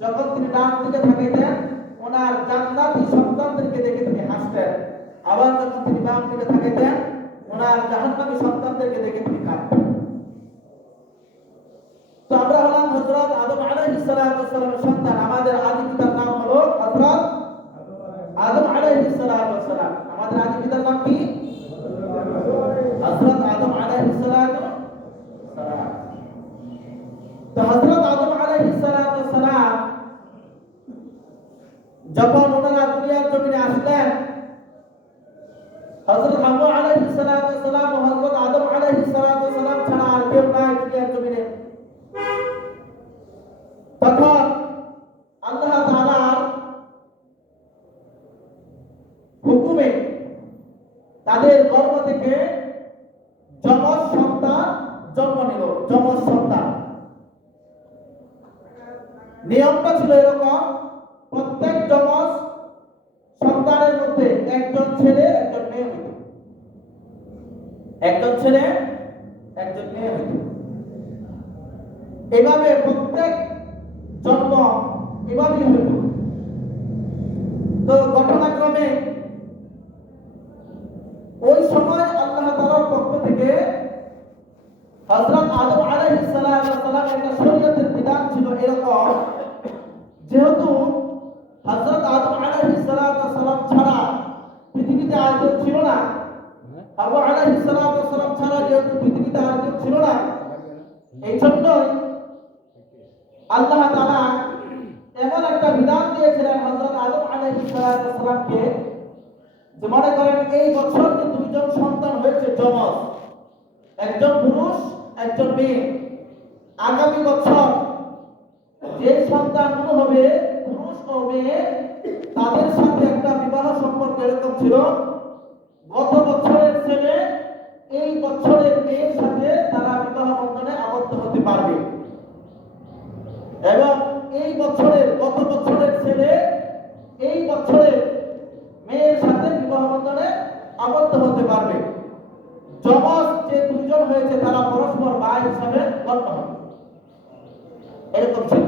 যখন তিনি ডান দিকে তাকাইতেন ওনার জান্নাতি সন্তানদেরকে দেখে তিনি হাসতেন, আবার যখন তিনি বাম দিকে তাকাইতেন ওনার জাহান্নামী সন্তানদেরকে দেখে তিনি কাঁদতেন। তো আমরা হলাম হযরত আদম আলাইহিস সালামের সন্তান। আমাদের আদি পিতার নাম হলো হযরত আদম আলাইহিস সালাম। আমাদের আদি পিতার নাম কি? হযরত আদম আলাইহিস সালাম। তো হযরত আদম আলাইহিস সালাম যখন ওনারা দুনিয়ার জমিনে আসলেন, হযরত হাওয়া আলাইহিস সালাম ও হযরত আদম আলাইহিস সালাম ছাড়া আর কেউ নাই দুনিয়ার জমিনে। তখন আল্লাহ তাআলার হুকুমে তাদের গর্ভ থেকে যমজ সন্তান জন্ম নিল। যমজ সন্তান, নিয়মটা ছিল এরকম, প্রত্যেক যমজ সন্তানের মধ্যে একজন ছেলে একজন মেয়ে হইত, একজন ছেলে একজন মেয়ে হইত। এভাবে প্রত্যেক জন্ম এভাবেই হইত। তো ঘটনাক্রমে ওই সময় আল্লাহ তাআলার পক্ষ থেকে হযরত আদম আলাইহিস সালাম একটা শরীয়তের বিধান ছিল এরকম, যেহেতু হযরত আদম আলাইহিস সালাম ছাড়া পৃথিবীতে আর কেউ ছিল না, হাওয়া আলাইহিস সালাম ছাড়া যেহেতু পৃথিবীতে আর কেউ ছিল না, এই জন্যই আল্লাহ তাআলা এমন একটা বিধান দিয়েছিলেন হযরত আদম আলাইহিস সালামকে, যে মনে করেন এই বছর যে দুইজন সন্তান হয়েছে যমজ, একজন পুরুষ একজন মেয়ে, আগামী বছর যে সন্তানগুলো হবে পুরুষ ও মেয়ে তাদের সাথে একটা বিবাহ সম্পর্ক এরকম ছিল, গত বছরের ছেলে এই বছরের মেয়ের সাথে তারা বিবাহ বন্ধনে আবদ্ধ হতে পারবে, এবং এই বছরের গত বছরের ছেলে এই বছরের মেয়ের সাথে বিবাহ বন্ধনে আবদ্ধ হতে পারবে। যমজ যে দুইজন হয়েছে তারা পরস্পর ভাই হিসাবে গণ্য হবে, এরকম ছিল।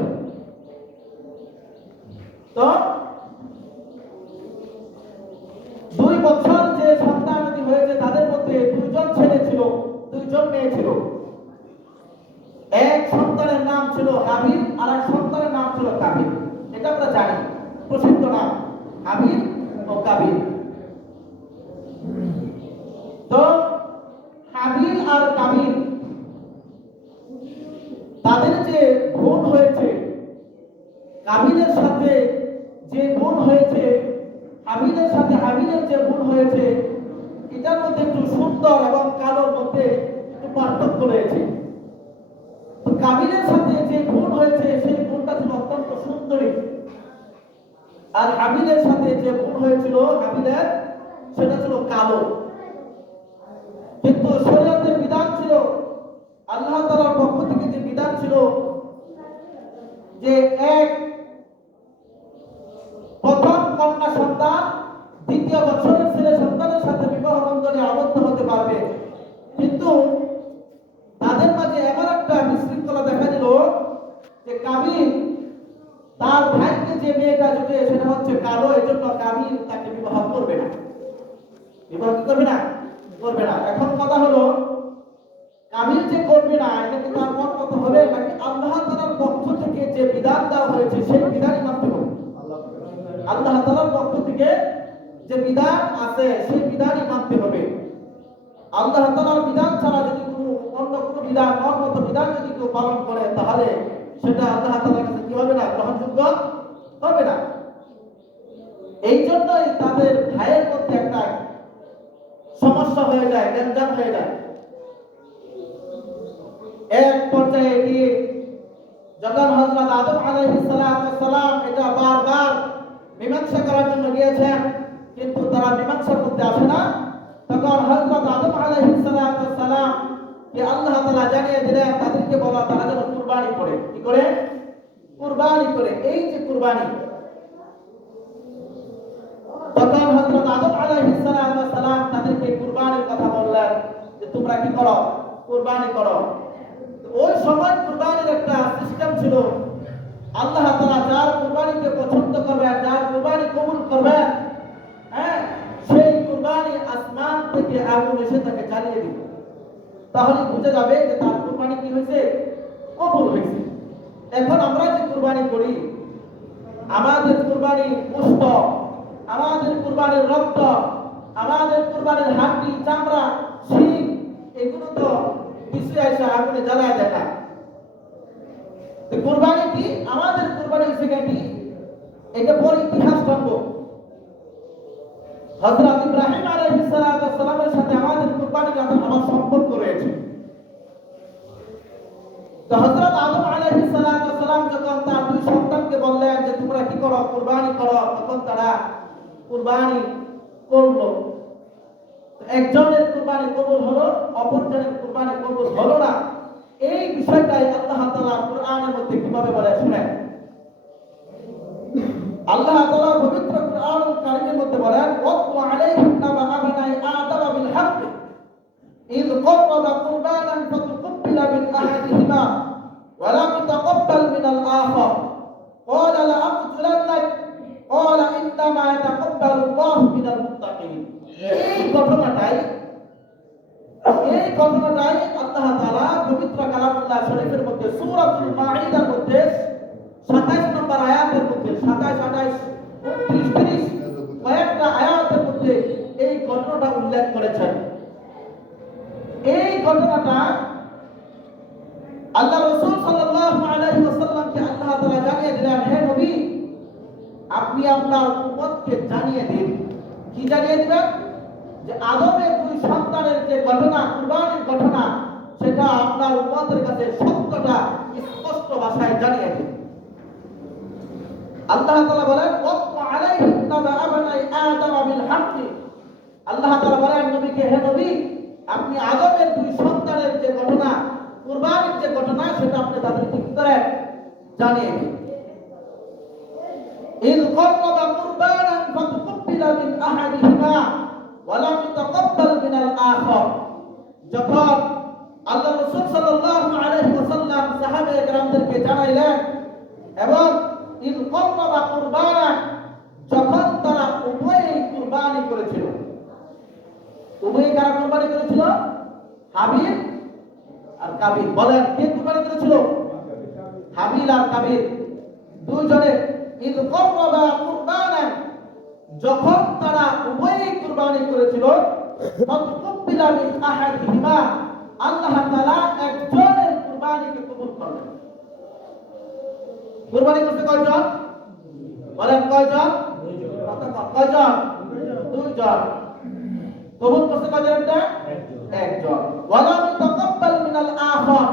তো 2 বছর যে সন্তানাদি হয়েছে তাদের মধ্যে 2জন ছেলে ছিল 2জন মেয়ে ছিল। এক সন্তানের নাম ছিল হাবিল আর এক সন্তানের নাম ছিল কাবিল। এটা আমরা জানি, প্রসিদ্ধ নাম হাবিল ও কাবিল। তো হাবিল আর কাবিল তাদের যে বোন হয়েছে, কাবিলের সাথে যে বোন হয়েছে, হাবিলের সাথে হাবিলের যে বোন হয়েছে, এটার মধ্যে একটু সুন্দর এবং কালোর মধ্যে একটু পার্থক্য রয়েছে। তো কাবিলের সাথে যে বোন হয়েছে সেই বোনটা ছিল অত্যন্ত সুন্দরী, আর হাবিলের সাথে যে বোন হয়েছিল হাবিলের সেটা ছিল কালো। কিন্তু শরীয়তের বিধান ছিল, আল্লাহ তাআলার পক্ষ থেকে যে বিধান ছিল, যে এক প্রথম কন্যা সন্তান দ্বিতীয় বছরের ছেলে সন্তানের সাথে বিবাহ বন্ধনে আবদ্ধ হতে পারবে। কিন্তু তাদের মাঝে এমন একটা বিশৃঙ্খলা দেখা দিল যে কাবিল তার ভাইকে যে মেয়েটা জুটে সেটা হচ্ছে কালো, এজন্য কাবিল তাকে বিবাহ করবে না। বিবাহ কি করবে না? করবে না। এখন কথা হলো, কাবিল যে করবে না এটা কি তার মত মতো হবে নাকি আল্লাহ তাআলার পক্ষ থেকে যে বিধান দেওয়া হয়েছে সেই বিধানই মানতে হবে? আল্লাহ তাআলার পক্ষ থেকে যে বিধান আছে সেই বিধানই মানতে হবে। আল্লাহ তাআলার বিধান ছাড়া যদি অন্য কোনো বিধান, অন্যত বিধান যদি কেউ পালন করে তাহলে সেটা আল্লাহ তাআলার কাছে কি হবে না? গ্রহণযোগ্য হবে না। এই জন্যই তাদের ভাইয়ের মধ্যে একটা সমস্যা হয়ে যায়, গ্যাঞ্জাম হয়ে যায়। এক পর্যায়ে গিয়ে যখন হযরত আদম আলাইহিস সালাম এটা বারবার মীমাংসা করার জন্য গিয়েছেন, কিন্তু তারা মীমাংসার মধ্যে আসে না, তখন হযরত আদম আলাইহিস সালাম কে আল্লাহ তাআলা জানিয়ে দিলেন তাদেরকে বলা তারা যেন কুরবানি করে। কি করে? কুরবানি করে। এই যে কুরবানি, তখন হযরত আদম আলাইহিস সালাম তাদেরকে কুরবানির কথা বললেন যে তোমরা কি করো? কুরবানি করো। ওই সময় কুরবানির একটা সিস্টেম ছিল, আল্লাহ তাআলা যা কুরবানিকে পছন্দ করবেন, যার কুরবানি কবুল করবেন, হ্যাঁ, সেই কুরবানি আসমান থেকে আগুন এসে তাকে জ্বালিয়ে দিবে। তাহলে বুঝে যাবে যে তার কুরবানি কি হয়েছে, কবুল হয়েছে। এখন আমরা যে কুরবানি করি, আমাদের কুরবানি গোশত, আমাদের কুরবানির রক্ত, আমাদের কুরবানির হাড্ডি, চামড়া, শিং, এগুলো তো কিছু এসে আগুনে জ্বালায় দেয় না। কুরবানি কি, আমাদের কুরবানি হচ্ছে কি, এটা পরে ইতিহাস জানবো। হযরত ইব্রাহিম আলাইহিস সালামের সাথে আমাদের কুরবানির আমার সম্পর্ক রয়েছে। তো হযরত আদম আলাইহিস সালাম যখন তার দুই সন্তানকে বললেন যে তোমরা কি করো, কুরবানি করো, তখন তারা কুরবানি করলো। একজনের কুরবানি কবুল হলো, অপরজনের কুরবানি কবুল হলো না। এই বিষয়টাই আল্লাহ তাআলা কুরআনের মধ্যে কিভাবে বলে শুনেন। আল্লাহ তাআলা পবিত্র কুরআনুল কারীমের মধ্যে বলেন, ওয়াতলু আলাইহিম নাবা আবনাই আদম বিল হক ইয ক্বাররাবা কুরবানান ফাতুকবিলা মিন আহাদিহিমা ওয়া লাম তাকাব্বাল মিনাল আখার ক্বালা লা আকতুলান্নাক ক্বালা ইন্নামা ইয়াতাকাব্বালু আল্লাহু মিনাল মুত্তাকিন। এই ঘটনাটাই আল্লাহ তাআলা পবিত্র কালামুল্লাহ শরীফের মধ্যে সূরাতুল মাঈদার মধ্যে 27 নম্বর আয়াতের মধ্যে 27, 28, 29, 30 কয়েকটা আয়াতের মধ্যে এই ঘটনাটা উল্লেখ করেছেন। এই ঘটনাটা আল্লাহ রাসূল সাল্লাল্লাহু আলাইহি ওয়াসাল্লামকে আল্লাহ তাআলা জানিয়ে দিলেন, হে নবী, আপনি আপনার উম্মতকে জানিয়ে দিন। কি জানিয়ে দিবেন? যে আদমের দুই সন্তানের যে ঘটনা, কুরবানির ঘটনা, সেটা আপনার উম্মতের কাছে সত্যটা স্পষ্ট ভাষায় জানিয়ে দিন। আল্লাহ তাআলা বলেন, ওয়াতলু আলাইহিম নাবা আবনাই আদম বিল হক। আল্লাহ তাআলা বলেন নবীকে, হে নবী, আপনি আদমের দুই সন্তানের যে ঘটনা, কুরবানির যে ঘটনা, সেটা আপনি তাদেরকে কি করেন, জানিয়ে দিন। ইয ক্বাররাবা কুরবানান ফাতুকবিলা মিন আহাদিহিমা ওয়া লাম তাকাব্বাল মিনাল আখার। যখন আল্লাহ রাসূল সাল্লাল্লাহু আলাইহি ওয়াসাল্লাম সাহাবায়ে কেরামদেরকে জানাইলেন এবং ইয ক্বাররাবা কুরবানান, যখন তারা উভয়েই কুরবানি করেছিল। উভয়ে কারা কুরবানি করেছিল? হাবিল আর কাবিল। বলেন, কে কুরবানি করেছিল? হাবিল আর কাবিল দুইজনে। ইয ক্বাররাবা কুরবানান, যখন তারা উভয়েই কুরবানি করেছিল, ফাতুকবিলা মিন আহাদিহিমা, আল্লাহ তাআলা একজনের কুরবানিকে কবুল করলেন। কুরবানি করতে কয়জন? বলেন কয়জন? কয়জন? দুইজন। কবুল করতে কয়জন? একজন। ওয়া লাম তাকাব্বাল মিনাল আখার,